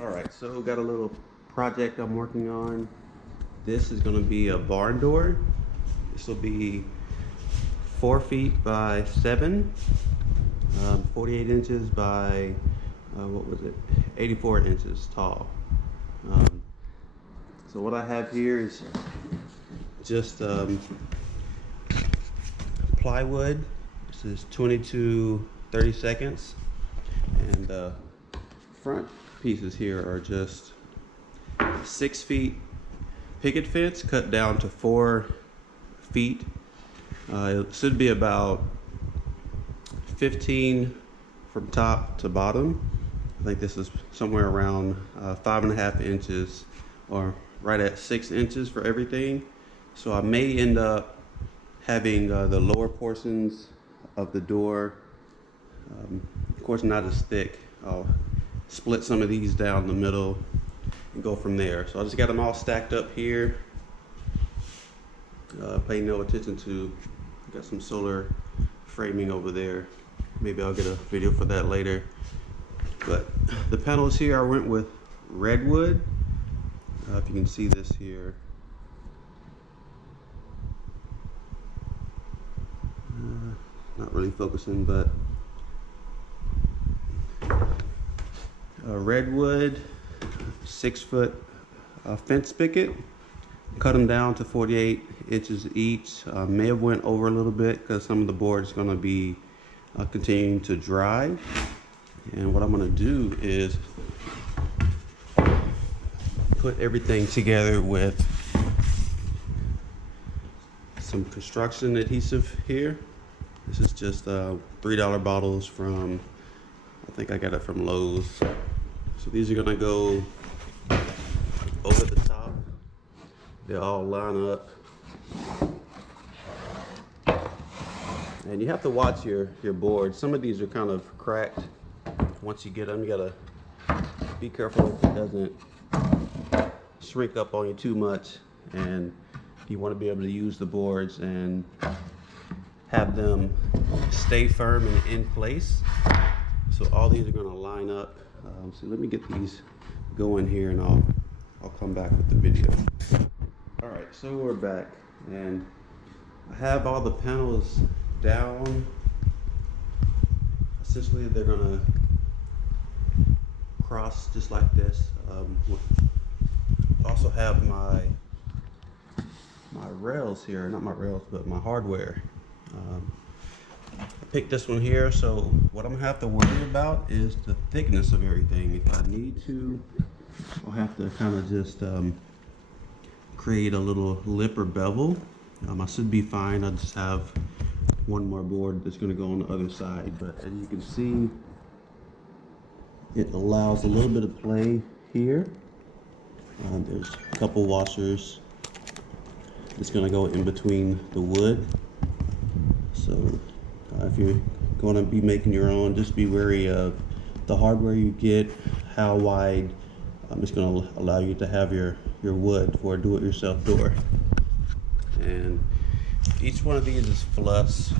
Alright, so got a little project I'm working on. This is going to be a barn door. This will be 4 feet by 7, 48 inches by, what was it, 84 inches tall. So what I have here is just plywood. This is 22/32, and the front pieces here are just 6 feet picket fence cut down to 4 feet. It should be about 15 from top to bottom. I think this is somewhere around 5.5 inches, or right at 6 inches for everything. So I may end up having the lower portions of the door, of course not as thick. I'll split some of these down the middle and go from there. So I just got them all stacked up here. Pay no attention to, got some solar framing over there. Maybe I'll get a video for that later. But the panels here, I went with redwood. If you can see this here. Not really focusing, but redwood, 6-foot fence picket. Cut them down to 48 inches each. May have went over a little bit because some of the board is going to be continuing to dry. And what I'm going to do is put everything together with some construction adhesive here. This is just $3 bottles from, I think I got it from Lowe's. So these are gonna go over the top. They all line up. And you have to watch your board. Some of these are kind of cracked. Once you get them, you gotta be careful if it doesn't shrink up on you too much. And you want to be able to use the boards and have them stay firm and in place. So all these are going to line up. So let me get these going here, and I'll come back with the video. All right, so we're back, and I have all the panels down. Essentially, they're going to cross just like this. Also have my rails here, not my rails, but my hardware. I picked this one here, so what I'm gonna have to worry about is the thickness of everything. If I need to, I'll have to kind of just create a little lip or bevel. I should be fine. I just have one more board that's gonna go on the other side, but as you can see, it allows a little bit of play here. There's a couple washers. It's going to go in between the wood. So if you're going to be making your own, just be wary of the hardware you get, how wide it's going to allow you to have your wood for a do-it-yourself door. And each one of these is flush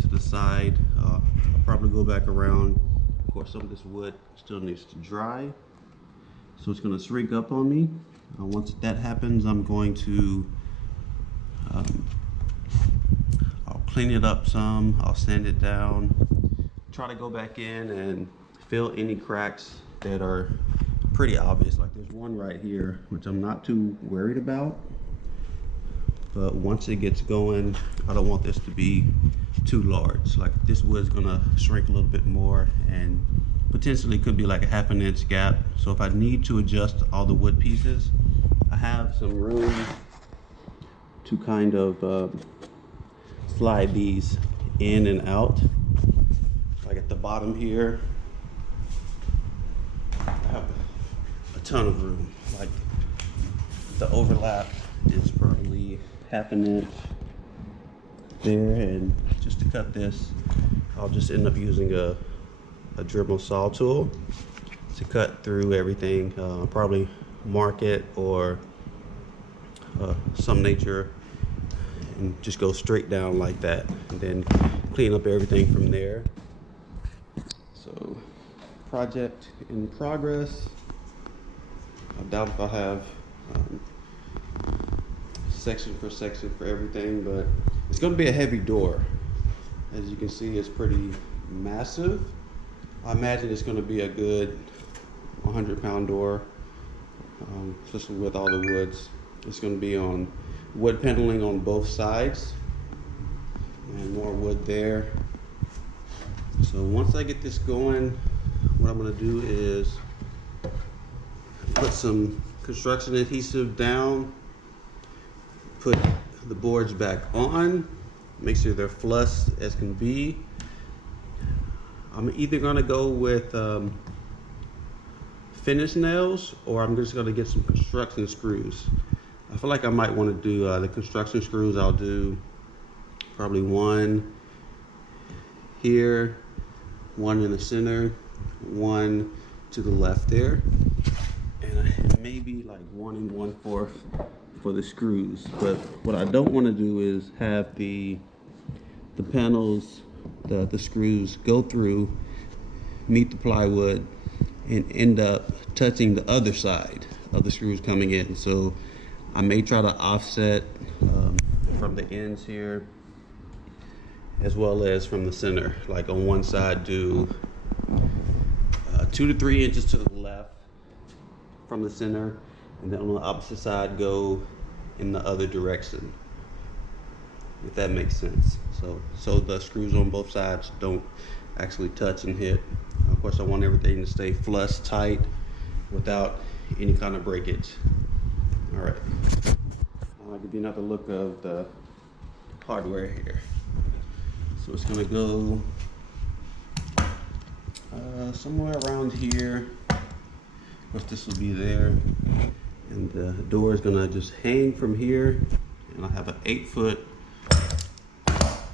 to the side. I'll probably go back around. Of course, some of this wood still needs to dry, so it's going to shrink up on me. Once that happens, I'm going to I'll clean it up some, I'll sand it down, try to go back in and fill any cracks that are pretty obvious. Like there's one right here, which I'm not too worried about, but once it gets going, I don't want this to be too large. Like this wood's gonna shrink a little bit more, and potentially could be like a 1/2 inch gap. So if I need to adjust all the wood pieces, I have some room to kind of slide these in and out. Like at the bottom here, I have a ton of room. Like the overlap is probably 1/2 inch there, and just to cut this, I'll just end up using a Dremel saw tool to cut through everything. Probably mark it or some nature, and just go straight down like that, and then clean up everything from there. So project in progress. I doubt if I have section for section for everything, but it's going to be a heavy door. As you can see, it's pretty massive. I imagine it's going to be a good 100-pound door, especially with all the woods. It's going to be on wood paneling on both sides and more wood there. So once I get this going, what I'm going to do is put some construction adhesive down, put the boards back on, make sure they're flush as can be. I'm either going to go with finish nails, or I'm just going to get some construction screws. I feel like I might want to do the construction screws. I'll do probably one here, one in the center, one to the left there, and maybe like 1 1/4 for the screws. But what I don't want to do is have the panels, the screws go through, meet the plywood, and end up touching the other side of the screws coming in. So I may try to offset from the ends here as well as from the center. Like on one side, do 2 to 3 inches to the left from the center, and then on the opposite side go in the other direction, if that makes sense. So the screws on both sides don't actually touch and hit. Of course, I want everything to stay flush tight without any kind of breakage. All right, I'll give you another look of the hardware here. So it's gonna go somewhere around here. Of course, this will be there, and the door is gonna just hang from here, and I have an 8-foot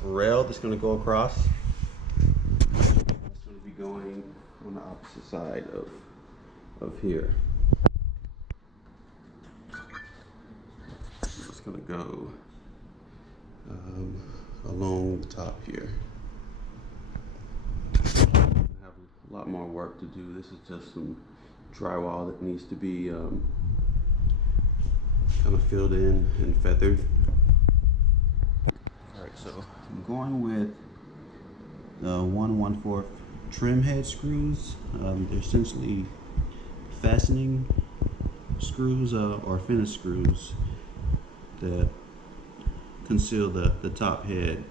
rail that's gonna go across. It's gonna be going on the opposite side of here. It's gonna go along the top here. I have a lot more work to do. This is just some drywall that needs to be kind of filled in and feathered. Alright, so I'm going with the 1 1/4 trim head screws. They're essentially fastening screws or finish screws that conceal the top head.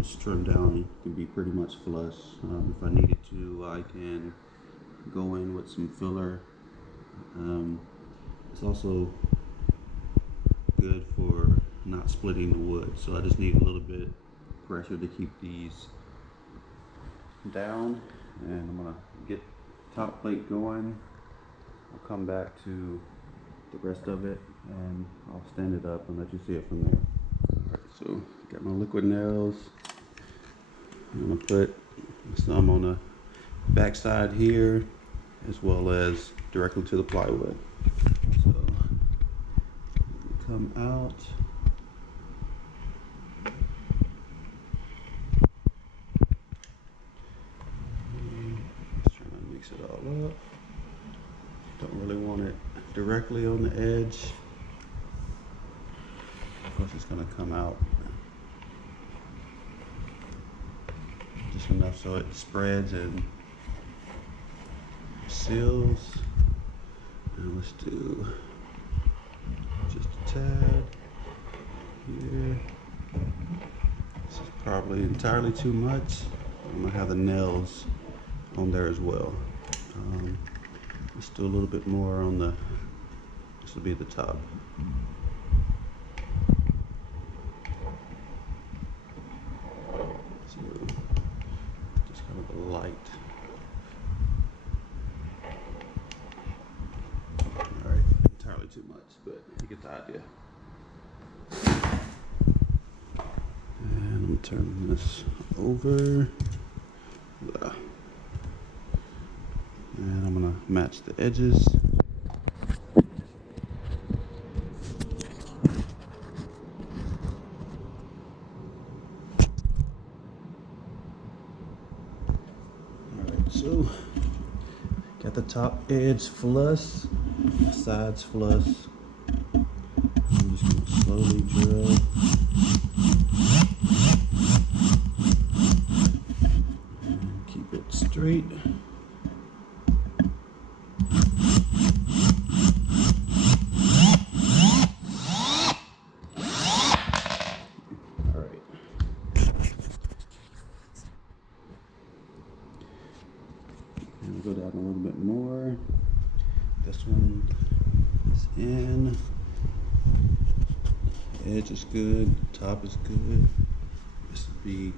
It's trimmed down, it can be pretty much flush. If I needed to, I can go in with some filler. It's also good for not splitting the wood, so I just need a little bit of pressure to keep these down, and I'm gonna get top plate going. I'll come back to the rest of it and I'll stand it up and let you see it from there. Alright, so got my liquid nails. I'm gonna put some on the back side here as well as directly to the plywood. So come out. Just trying to mix it all up. Don't really want it directly on the edge. Of course, it's going to come out just enough so it spreads and seals. And let's do just a tad here. This is probably entirely too much. I'm going to have the nails on there as well. Let's do a little bit more on the, this will be the top. So just kind of a light. All right, entirely too much, but you get the idea. And I'm turning this over. And I'm gonna match the edges. Alright, so got the top edge flush, sides flush. I'm just going to slowly drill. And keep it straight. Alright. And go down a little bit more. This one is in. Edge is good, top is good. This would be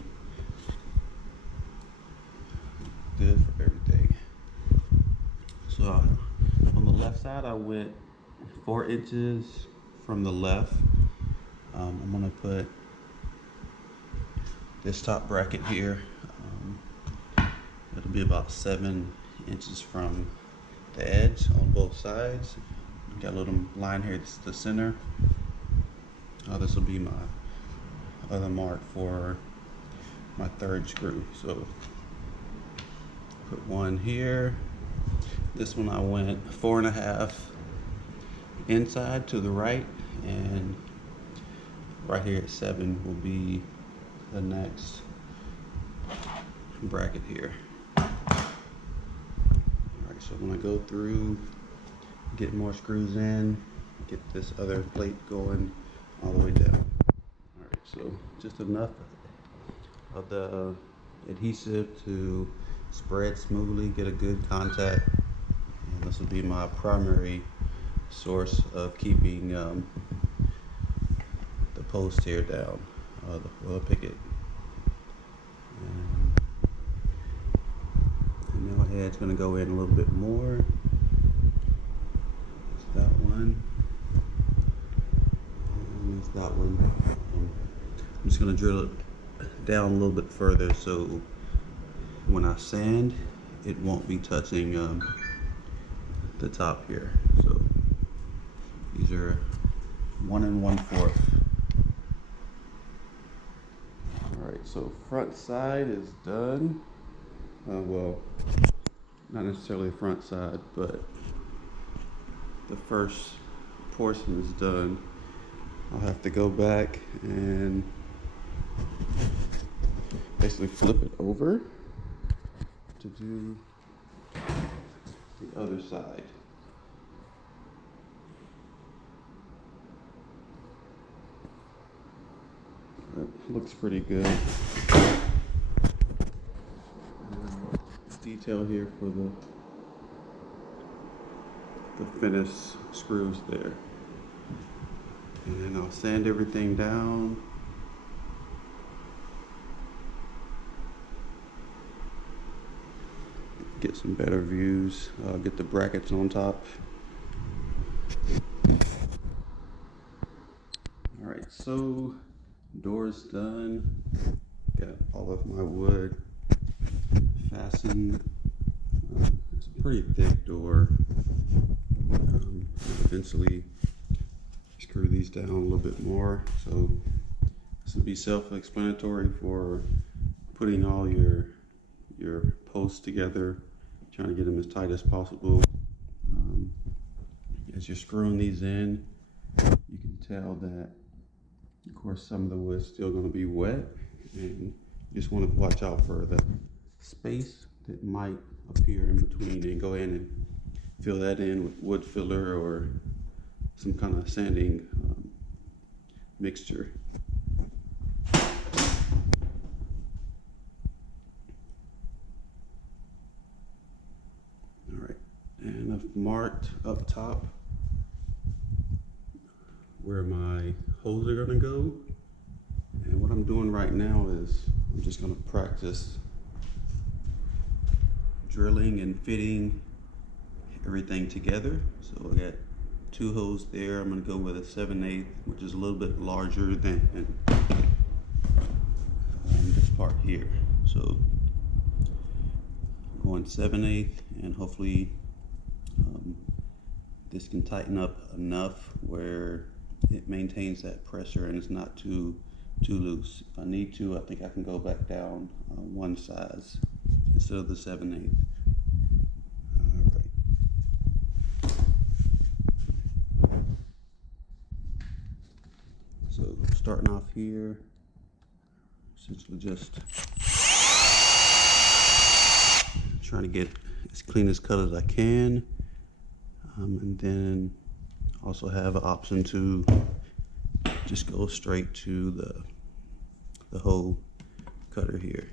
good for everything. So on the left side, I went 4 inches from the left. I'm gonna put this top bracket here. It'll be about 7 inches from the edge on both sides. Got a little line here, this is the center. This will be my other mark for my 3rd screw. So put one here. This one I went 4.5 inside to the right, and right here at 7 will be the next bracket here. Alright, so when I go through, get more screws in, get this other plate going all the way down. Alright, so just enough of the adhesive to spread smoothly, get a good contact. And this will be my primary source of keeping the post here down, the picket. And now head's going to go in a little bit more. That's that one. And that's that one. I'm just going to drill it down a little bit further so when I sand, it won't be touching the top here. So these are 1 1/4. Alright, so front side is done. Well, not necessarily front side, but the first portion is done. I'll have to go back and basically flip it over to do the other side. That looks pretty good. Detail here for the finish screws there. And then I'll sand everything down. Get some better views. Get the brackets on top. Alright, so door's done. Got all of my wood fastened. It's a pretty thick door. Eventually screw these down a little bit more. So this will be self-explanatory for putting all your posts together, trying to get them as tight as possible. As you're screwing these in, you can tell that, of course, some of the wood's still going to be wet, and you just want to watch out for the space that might appear in between, and go in and fill that in with wood filler or some kind of sanding mixture. Alright, and I've marked up top where my holes are going to go, and what I'm doing right now is I'm just going to practice drilling and fitting everything together. So I got 2 holes there. I'm going to go with a 7/8, which is a little bit larger than this part here. So I'm going 7/8, and hopefully this can tighten up enough where it maintains that pressure and it's not too loose. If I need to, I think I can go back down 1 size instead of the 7/8. Alright, starting off here, essentially just trying to get as clean as cut as I can, and then also have an option to just go straight to the hole cutter here.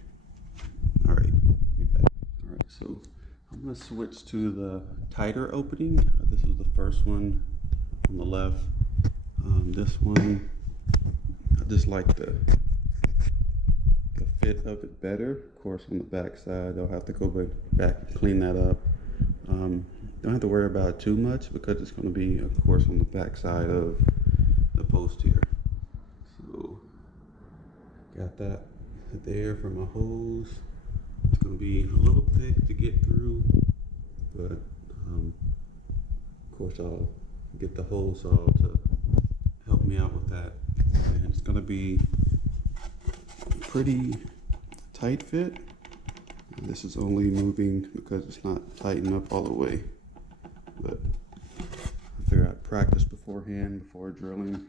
All right, be back. All right, so I'm gonna switch to the tighter opening. This is the first one on the left. This one, I just like the fit of it better. Of course, on the back side, I'll have to go back and clean that up. Don't have to worry about it too much because it's going to be, of course, on the back side of the post here. So, got that there for my hose. It's going to be a little thick to get through, but of course, I'll get the hose saw to help me out with that. And it's going to be pretty tight fit. This is only moving because it's not tightened up all the way, but I figure I'd practice beforehand before drilling,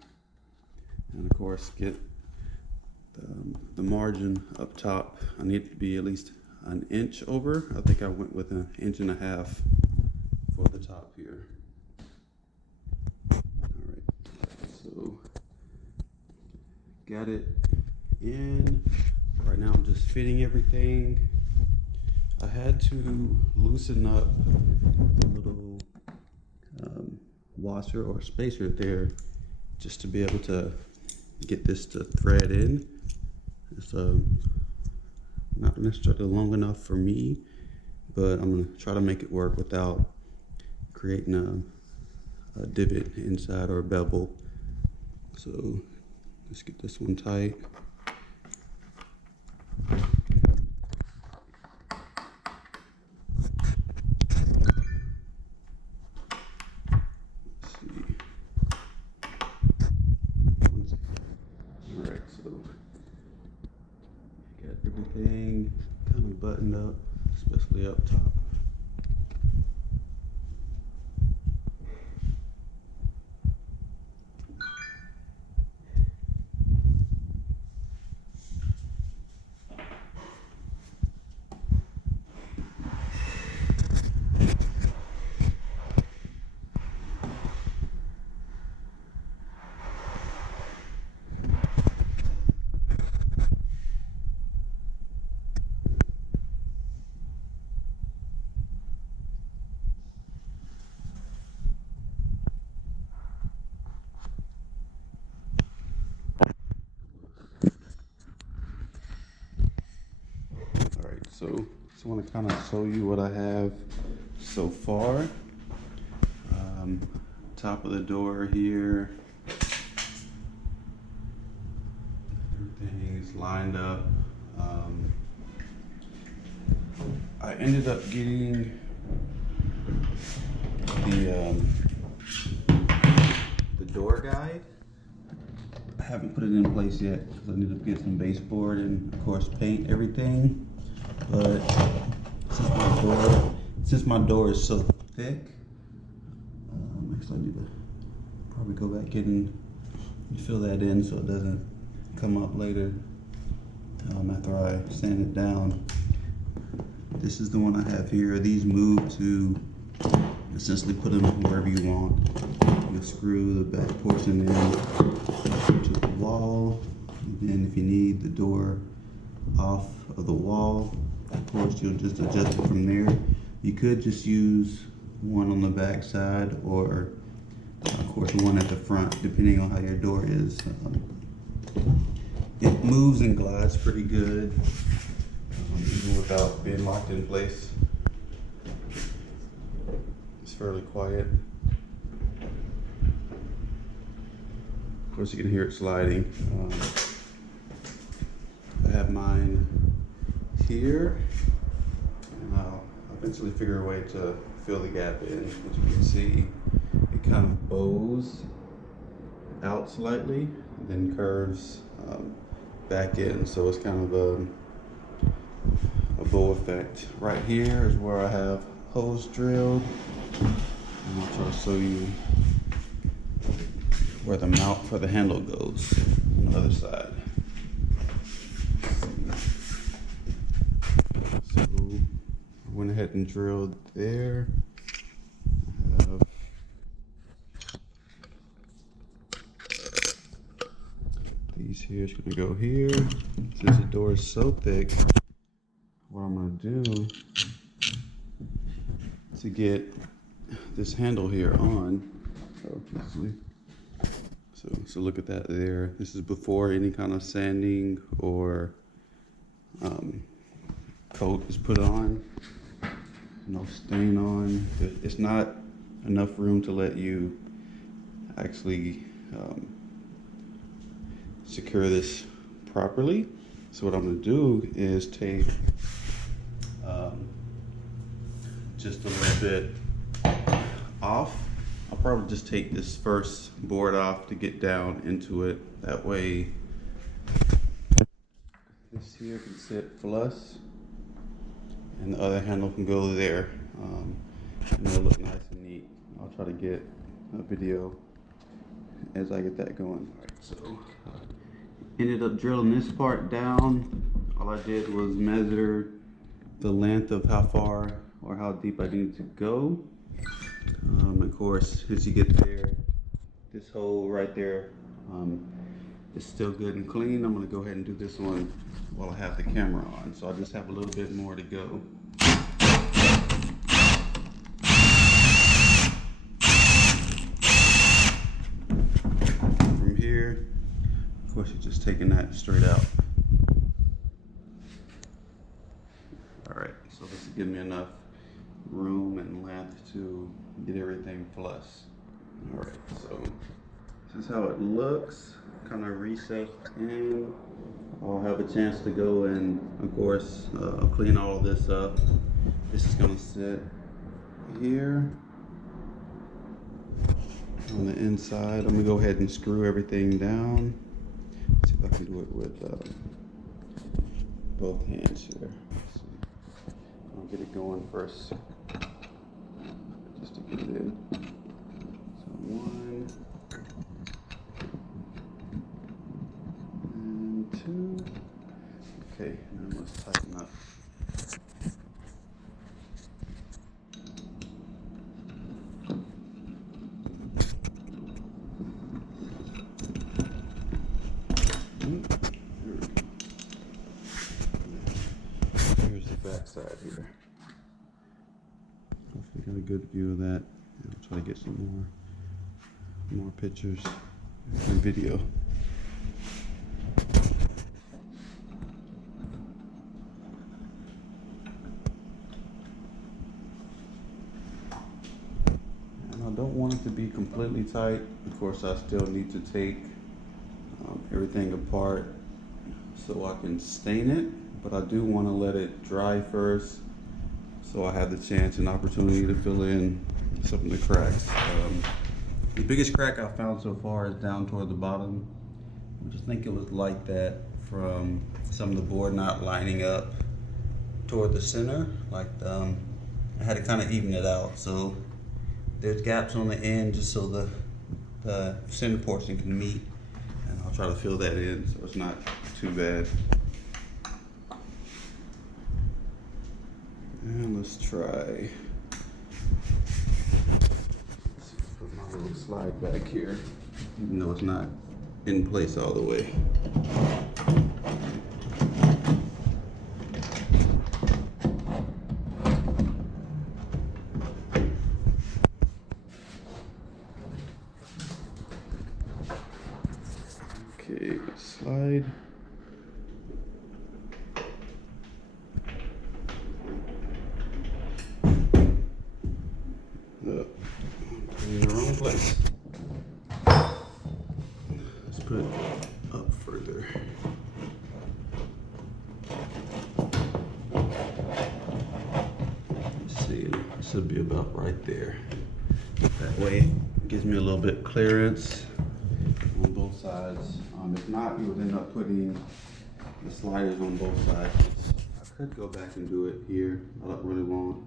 and of course get the margin up top. I need it to be at least an inch over. I think I went with 1.5 inches for the top here. All right, so got it in. Right now I'm just fitting everything. I had to loosen up a little washer or spacer there just to be able to get this to thread in. It's not necessarily long enough for me, but I'm gonna try to make it work without creating a divot inside or a bevel. So let's get this one tight. Everything kind of buttoned up, especially up top. So just want to kind of show you what I have so far. Top of the door here, everything is lined up. I ended up getting the door guide. I haven't put it in place yet because I need to get some baseboard and of course paint everything. But since my door is so thick, actually I need to probably go back in and fill that in so it doesn't come up later after I sand it down. This is the one I have here. These move to essentially put them wherever you want. You'll screw the back portion in to the wall, and then if you need the door off of the wall, of course you'll just adjust it from there. You could just use one on the back side or of course one at the front depending on how your door is. It moves and glides pretty good even without being locked in place. It's fairly quiet. Of course you can hear it sliding. I have mine here, and I'll eventually figure a way to fill the gap in. As you can see, it kind of bows out slightly and then curves back in, so it's kind of a bow effect. Right here is where I have holes drilled, and I'll try to show you where the mount for the handle goes. On on the other side. So I went ahead and drilled there. I have these here is gonna go here. Since the door is so thick, what I'm gonna do to get this handle here on. So look at that there. This is before any kind of sanding or coat is put on. No stain on. It's not enough room to let you actually secure this properly. So what I'm going to do is take just a little bit off. I'll probably just take this first board off to get down into it. That way this here can sit flush and the other handle can go there. And it'll look nice and neat. I'll try to get a video as I get that going. All right, so ended up drilling this part down. All I did was measure the length of how far or how deep I needed to go. Of course, as you get there, this hole right there is still good and clean. I'm going to go ahead and do this one while I have the camera on. So I just have a little bit more to go. From here, of course, you're just taking that straight out. All right, so this is giving me enough room and length to get everything flush. All right, so this is how it looks, kind of recessed in. I'll have a chance to go and, of course, clean all of this up. This is going to sit here on the inside. I'm going to go ahead and screw everything down. See if I can do it with both hands here. I'll get it going first, just to get it in. So 1 and 2. Okay, now let's tighten up. Here's the back side here. Hopefully got a good view of that. I'll try to get some more pictures and video. And I don't want it to be completely tight. Of course, I still need to take everything apart so I can stain it, but I do want to let it dry first so I have the chance and opportunity to fill in some of the cracks. The biggest crack I've found so far is down toward the bottom. I just think it was like that from some of the board not lining up toward the center. Like I had to kind of even it out. So there's gaps on the end just so the center portion can meet. And I'll try to fill that in so it's not too bad. And let's try. Let's put my little slide back here, even though it's not in place all the way. Okay, slide. In the wrong place. Let's put it up further. Let's see, it should be about right there. That way it gives me a little bit clearance on both sides. If not, you would end up putting the sliders on both sides. I could go back and do it here. I don't really want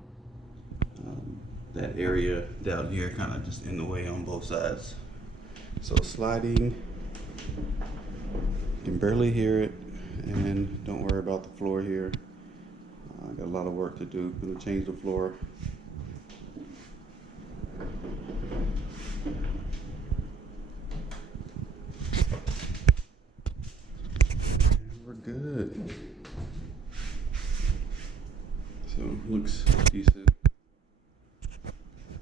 that area down here kind of just in the way on both sides. So sliding You can barely hear it, and don't worry about the floor here. I got a lot of work to do. I'm gonna change the floor. And we're good. So looks decent.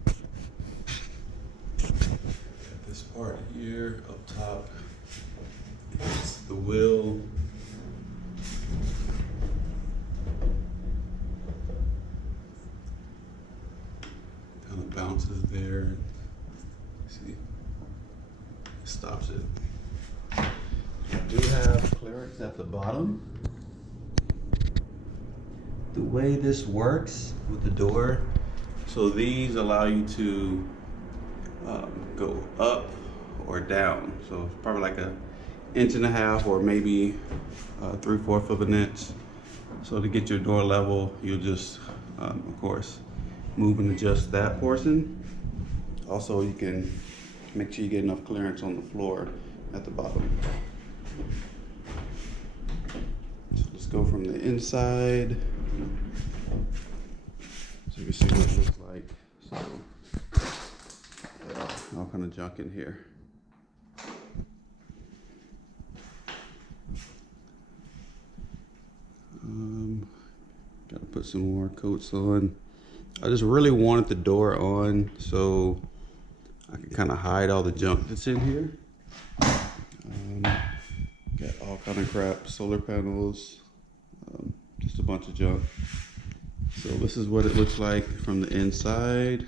Got this part here up top. It's the wheel. Kind of bounces there. See, it stops it. I do have clearance at the bottom. The way this works with the door, so these allow you to go up or down. So it's probably like an inch and a half, or maybe 3/4 of an inch. So to get your door level, you'll just, of course, move and adjust that portion. Also, you can make sure you get enough clearance on the floor at the bottom. So let's go from the inside. So you can see what it looks like. So, all kind of junk in here. Gotta put some more coats on. I just really wanted the door on so I can kind of hide all the junk that's in here. Got all kind of crap, solar panels, just a bunch of junk. So this is what it looks like from the inside.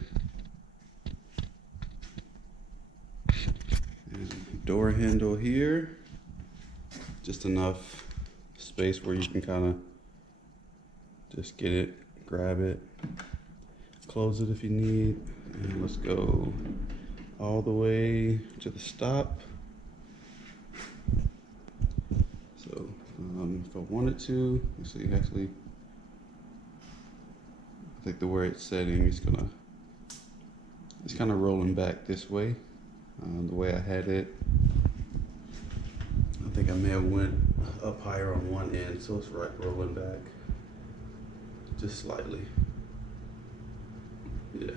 And door handle here, just enough space where you can kind of just get it, grab it, close it if you need. And let's go all the way to the stop. So if I wanted to, let's see, actually, I think the way it's setting is it's kind of rolling back this way, the way I had it. I think I may have went up higher on one end, so it's right rolling back just slightly. Yeah.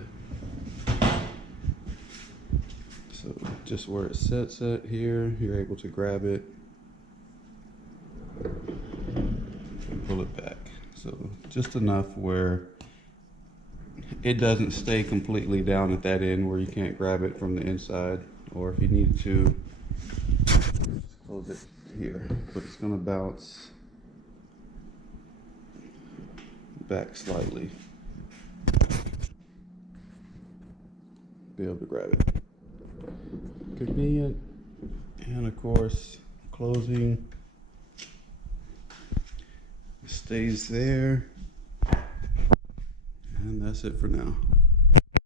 So just where it sets at here, you're able to grab it and pull it back. So just enough where it doesn't stay completely down at that end where you can't grab it from the inside, or if you need to, just close it here, but it's gonna bounce back slightly. Be able to grab it. Convenient. And of course, closing stays there. And that's it for now.